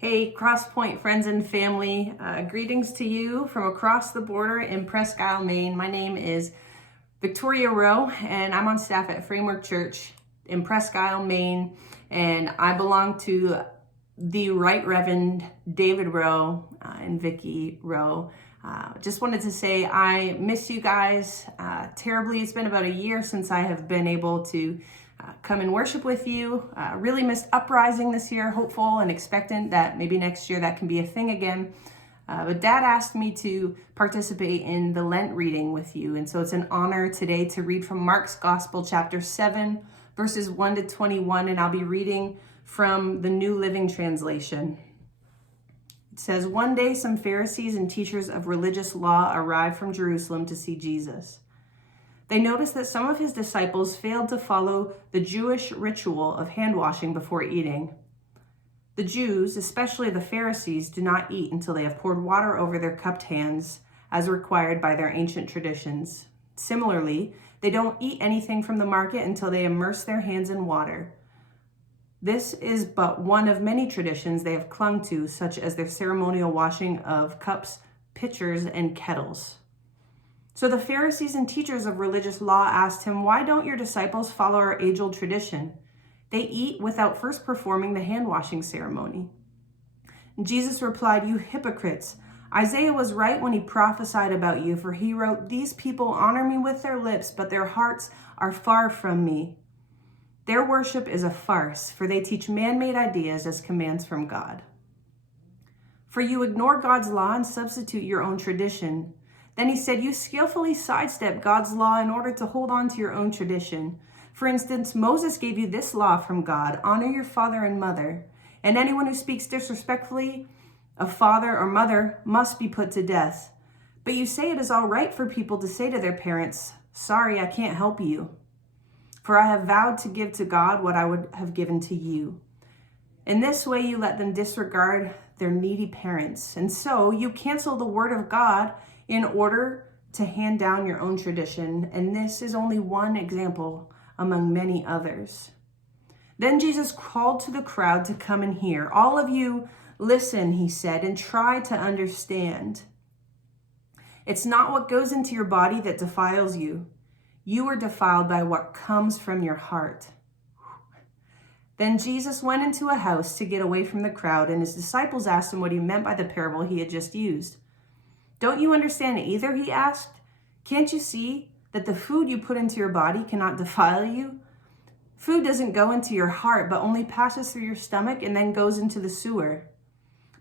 Hey, Crosspoint friends and family, greetings to you from across the border in Presque Isle, Maine. My name is Victoria Rowe, and I'm on staff at Framework Church in Presque Isle, Maine, and I belong to the Right Reverend David Rowe and Vicki Rowe. Just wanted to say I miss you guys terribly. It's been about a year since I have been able to come and worship with you. Really missed Uprising this year, hopeful and expectant that maybe next year that can be a thing again. But Dad asked me to participate in the Lent reading with you. And so it's an honor today to read from Mark's Gospel, chapter 7, verses 1 to 21. And I'll be reading from the New Living Translation. It says, "One day some Pharisees and teachers of religious law arrived from Jerusalem to see Jesus. They noticed that some of his disciples failed to follow the Jewish ritual of hand washing before eating. The Jews, especially the Pharisees, do not eat until they have poured water over their cupped hands, as required by their ancient traditions. Similarly, they don't eat anything from the market until they immerse their hands in water. This is but one of many traditions they have clung to, such as their ceremonial washing of cups, pitchers, and kettles. So the Pharisees and teachers of religious law asked him, 'Why don't your disciples follow our age-old tradition? They eat without first performing the hand-washing ceremony.' And Jesus replied, 'You hypocrites! Isaiah was right when he prophesied about you, for he wrote, 'These people honor me with their lips, but their hearts are far from me. Their worship is a farce, for they teach man-made ideas as commands from God. For you ignore God's law and substitute your own tradition.' Then he said, 'You skillfully sidestep God's law in order to hold on to your own tradition. For instance, Moses gave you this law from God: honor your father and mother, and anyone who speaks disrespectfully of father or mother must be put to death. But you say it is all right for people to say to their parents, "Sorry, I can't help you. For I have vowed to give to God what I would have given to you." In this way, you let them disregard their needy parents. And so you cancel the word of God in order to hand down your own tradition. And this is only one example among many others.' Then Jesus called to the crowd to come and hear. 'All of you listen,' he said, 'and try to understand. It's not what goes into your body that defiles you. You are defiled by what comes from your heart.' Then Jesus went into a house to get away from the crowd, and his disciples asked him what he meant by the parable he had just used. 'Don't you understand it either?' he asked. 'Can't you see that the food you put into your body cannot defile you? Food doesn't go into your heart, but only passes through your stomach and then goes into the sewer.'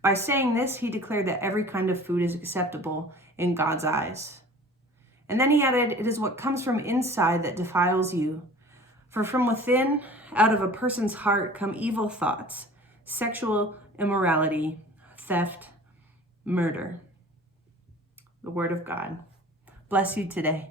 By saying this, he declared that every kind of food is acceptable in God's eyes. And then he added, 'It is what comes from inside that defiles you. For from within, out of a person's heart, come evil thoughts, sexual immorality, theft, murder.'" The word of God. Bless you today.